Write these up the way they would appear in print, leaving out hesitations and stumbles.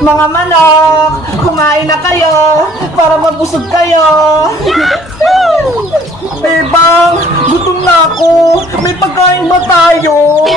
Mga manok, kumain na kayo para mabusog kayo. Bebang, gutom na ako. May pagkain ba tayo?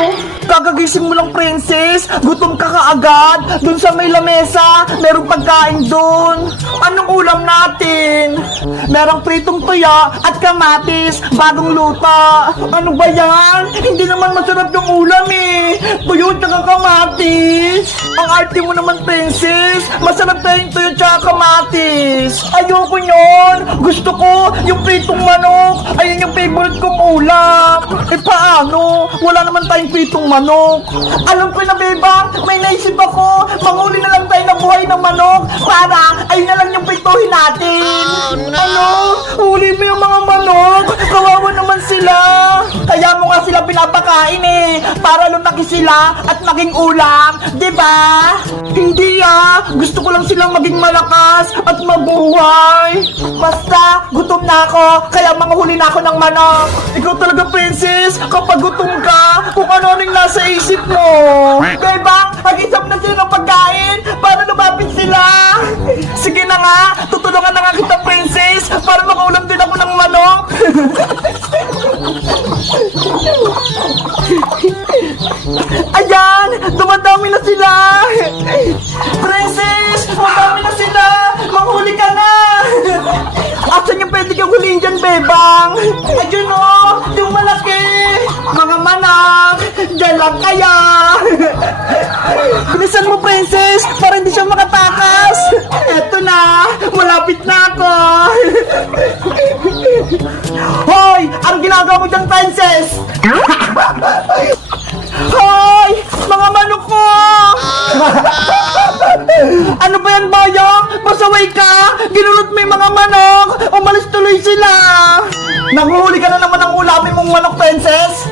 Kagagising mo lang, princess. Gutom ka kaagad. Dun sa may lamesa, merong pagkain dun. Anong ulam natin? Merong pritong tuya at kamatis, bagong luta. Ano ba yan? Hindi naman masarap yung ulam eh. Tuyo at kamatis. Ang arte mo naman, princess. Masarap tayong tuyo at kamatis. Ayoko nyon. Gusto ko yung pritong manok. Ayun yung favorite kong ulam. Eh paano? Wala naman tayong pritong manok. Alam ko na, bebang, may naisip ako. Manghuli na lang tayo ng buhay ng manok para ayun na lang yung prituhin natin. Ano? Huli mo yung mga manok? Kawawa naman sila. Kaya mo nga sila pinapakain eh. Para lumaki sila at maging ulam. Diba? Hindi ah. Gusto ko lang silang maging malakas at mabuhay. Basta, gutom na ako. Kaya manghuli na ako ng manok. Ikaw talaga, princess. Kapag gutom ka, kung ano-ano yung nasa isip mo. Bebang, mag-isap na sila ng pagkain para lumapit sila. Sige na nga, tutulungan na nga kita, princess, para makaulam din ako ng manok. Ayan, dumadami na sila. Princess, dumadami na sila. Manghuli ka na. Asan yung pwede kang huliin dyan, bebang? Ayun o, yung malaki. Mga manok, dyan lang kaya. Bilisan mo, princess, para hindi siya makatakas. Eto na, malapit na ako. Hoy, ang ginagawa mo dyan, princess? Hoy, mga manok ko. Ano ba yan, bayang? Pasaway ka? Ginulot mo yung mga manok? Umalis tuloy sila. Nanguhuli ka na naman ng ulamin mong manok, princess?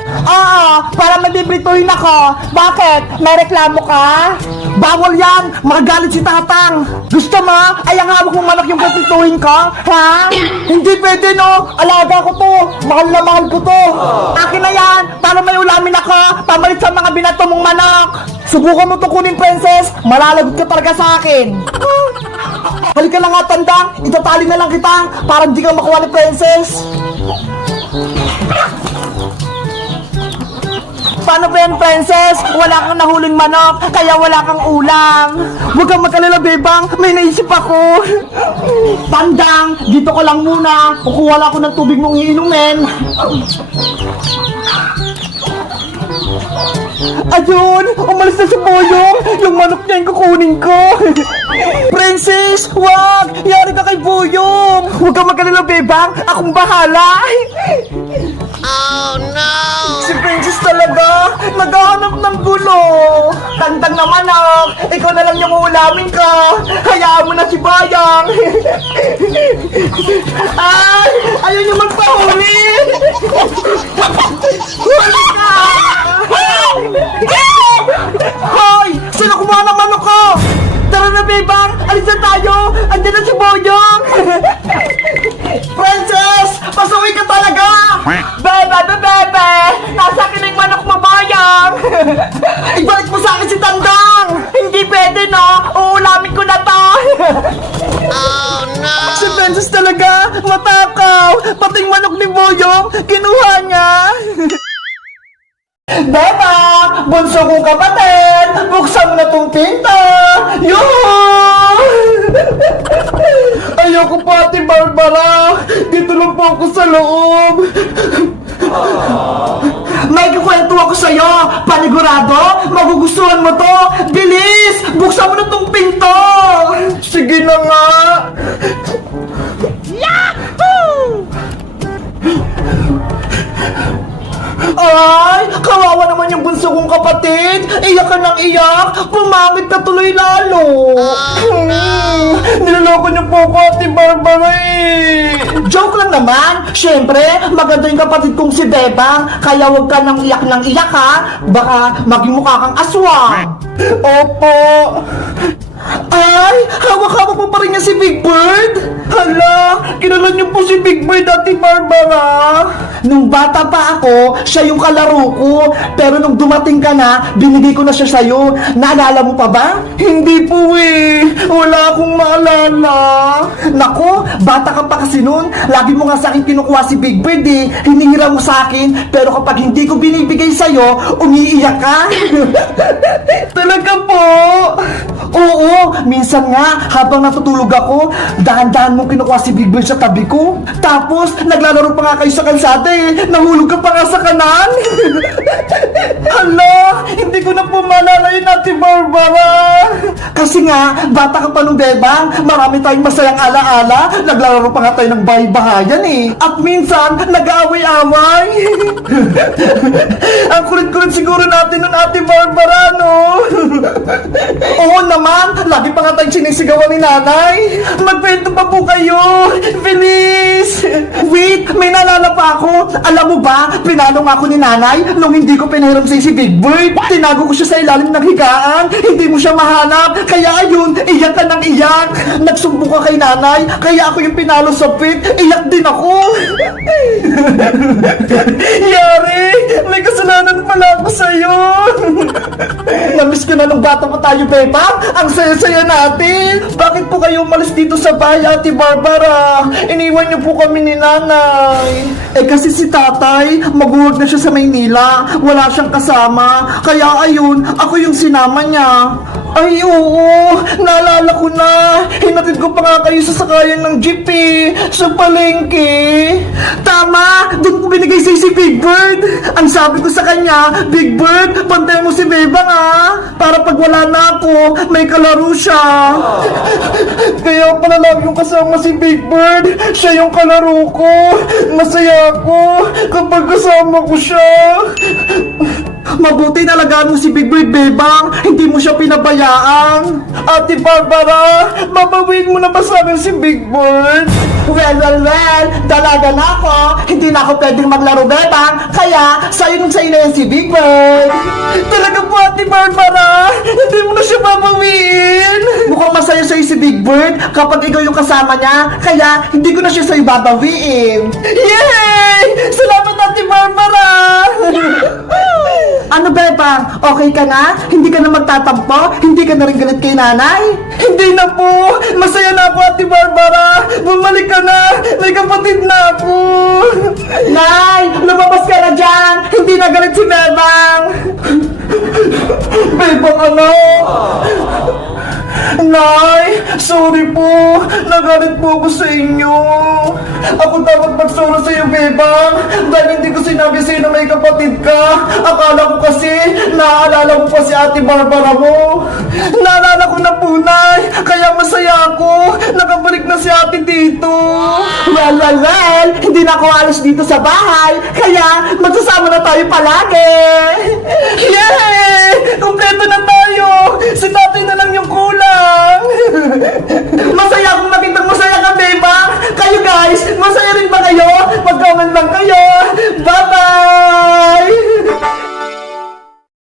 Para mabibrituhin ako. Bakit? May reklamo ka? Bawal yan! Magagalit si tatang! Gusto mo? Ay, ang hawak mong manok yung pipituhin ko? Ha? Hindi pwede, no? Alaga ko to! Mahal na mahal ko to! Akin na yan! Para may ulamin ako! Pamalit sa mga binato mong manok! Subukan mo to kunin, princess! Malalagot ka talaga sa akin! Halika na nga, tandang! Itatali na lang kita para hindi ka makuha ni princess! Paano ba yan, princess? Wala kang nahuling manok, kaya wala kang ulam. Huwag kang mag-alala, bebang. May naisip ako. Tandang, dito ka lang muna. Kukuha lang ako ng tubig mong iinumin. Ayun, umalis na si Boyong. Yung manok niya yung kukunin ko. Princess, wag! Yari ka kay Boyong. Huwag kang mag-alala, bebang. Akong bahala. Oh no! Si Princess talaga, naghahanap ng gulo. Tandang na manok, ikaw na lang yung ulamin ko. Hayaan mo na si Bayang. Ay, ayaw niyo magpahuli. Huli ka! Hoy, sino kumuha ng manok ko? Tara na, bebang, alis na tayo. Andiyan na si Boyong. Princess, pasuwi ka talaga. Bebe, nasa akin yung manok mo, Bayang. Ibalik mo sa akin si Tandang. Hindi pwede, no? Uulamin ko na to. Oh no! Si Princess talaga, matakaw. Pating manok ni Boyong, kinuha niya. Beba, bunso kong kapatid, buksan mo na tong pinto. Yoo! Ayoko pa, Ate Barbara. Dito lang po ako sa loob. May kukwento ako sa'yo. Panigurado, magugustuhan mo to. Bilis! Buksan mo na tong pinto. Sige na nga. Yahoo! Ay, kawawa naman yung bunso kong kapatid. Iyak ka ng iyak. Pumangit ka tuloy lalo. Niloloko niyo po ko, Ate Barbara eh. Joke lang naman. Siyempre, maganda yung kapatid kong si Bebang. Kaya huwag ka nang iyak ng iyak ha. Baka maging mukha kang aswang. Opo. Ay, hawak-hawak mo pa rin niya si Big Bird? Hala, kilala niyo po si Big Bird, Ate Barbara? Nung bata pa ako, siya yung kalaro ko. Pero nung dumating ka na, binigay ko na siya sa'yo. Naalala mo pa ba? Hindi po eh. Wala akong maalala. Nako, bata ka pa kasi nun. Lagi mo nga sa akin kinukuha si Big Bird eh. Hinihira mo sa akin, pero kapag hindi ko binibigay sa'yo, umiiyak ka. Talaga po? Oo, minsan nga, habang natutulog ako, dahan-dahan mong kinukuha si Big Bird sa tabi ko. Tapos, naglalaro pa nga kayo sa kalsada eh. Nahulog ka pa nga sa kanan. Hala, hindi ko na po maalala yun, Ate Barbara. Kasi nga, bata ka pa nung bebang, marami tayong masayang alaala. Naglalaro pa nga tayo ng bahay-bahayan eh. At minsan, nag-aaway-away. Ang kulit-kulit siguro natin nun, Ate Barbara, no? Oo naman, lagi pa nga tayong sinisigawan ni nanay. Magkwento pa po kayo. Bilis! Wait, may naalala pa ako. Alam mo ba, pinalo nga ako ni nanay nung hindi ko pinahiram sa'yo si Big Bird. Tinago ko siya sa ilalim ng higaan. Hindi mo siya mahanap. Kaya ayun, iyak ka ng iyak. Nagsumbo ka kay nanay. Kaya ako yung pinalo sa pit. Iyak din ako. Yari, may kasalanan pala ako sa'yo. Namiss ko na nung bata pa tayo, Bebang. Ang saya-saya natin. Bakit po kayo umalis dito sa bahay, Ate Barbara? Iniwan niyo po kami ni nanay. Eh kasi si tatay, mag-work na siya sa Maynila. Wala siyang kasama. Kaya ayun, ako yung sinama niya. Ay, oo. Naalala ko na. Hinatid ko pa nga kayo sa sakayan ng jeep eh. Sa palengke. Tama! Doon ko binigay sa'yo si Big Bird. Ang sabi ko sa kanya, Big Bird, pantay mo si Bebang ah. Para pag wala na ako, may kalaro siya. Kaya pala lagi yung kasama si Big Bird. Siya yung kalaro ko. Masaya ako kapag kasama ko siya. Mabuti nalagaan mo si Big Bird, Bebang. Hindi mo siya pinabayaan. Ate Barbara, babawiin mo na ba sa akin si Big Bird? Well, dalaga na ako. Hindi na ako pwedeng maglaro, Bebang. Kaya, sa'yo na yan si Big Bird. Talaga po, Ate Barbara. Hindi mo na siya babawiin. Mukhang masaya sa'yo si Big Bird kapag ikaw yung kasama niya. Kaya, hindi ko na siya sa'yo babawiin. Yay! Salamat, Ate Barbara! Ano, Bebang? Okay ka na? Hindi ka na magtatampo? Hindi ka na rin galit kay nanay? Hindi na po! Masaya na ako, Ate Barbara! Bumalik ka na! May kapatid na ako! Nay! Lumabas ka na dyan! Hindi na galit si Bebang! Bebang, anak! Nay! Sorry po! Nagalit po ako sa inyo! Ako dapat magsoro sa iyo, Bebang! Dahil hindi ko sinabi sa iyo na may kapatid ka! Akala ko kasi, naaalala ko pa si Ate Barbara mo! Naalala ko na po, Nay! Kaya masaya ako! Nakabalik na si Ate dito! Well, hindi na ako alis dito sa bahay! Kaya, magsasama na tayo palagi! Yay! Kumpleto na tayo! Si tatay na lang yung kulang! Masaya akong nakitang masaya ka, Bebang! Kayo guys, masaya rin ba kayo? Mag-comment lang kayo!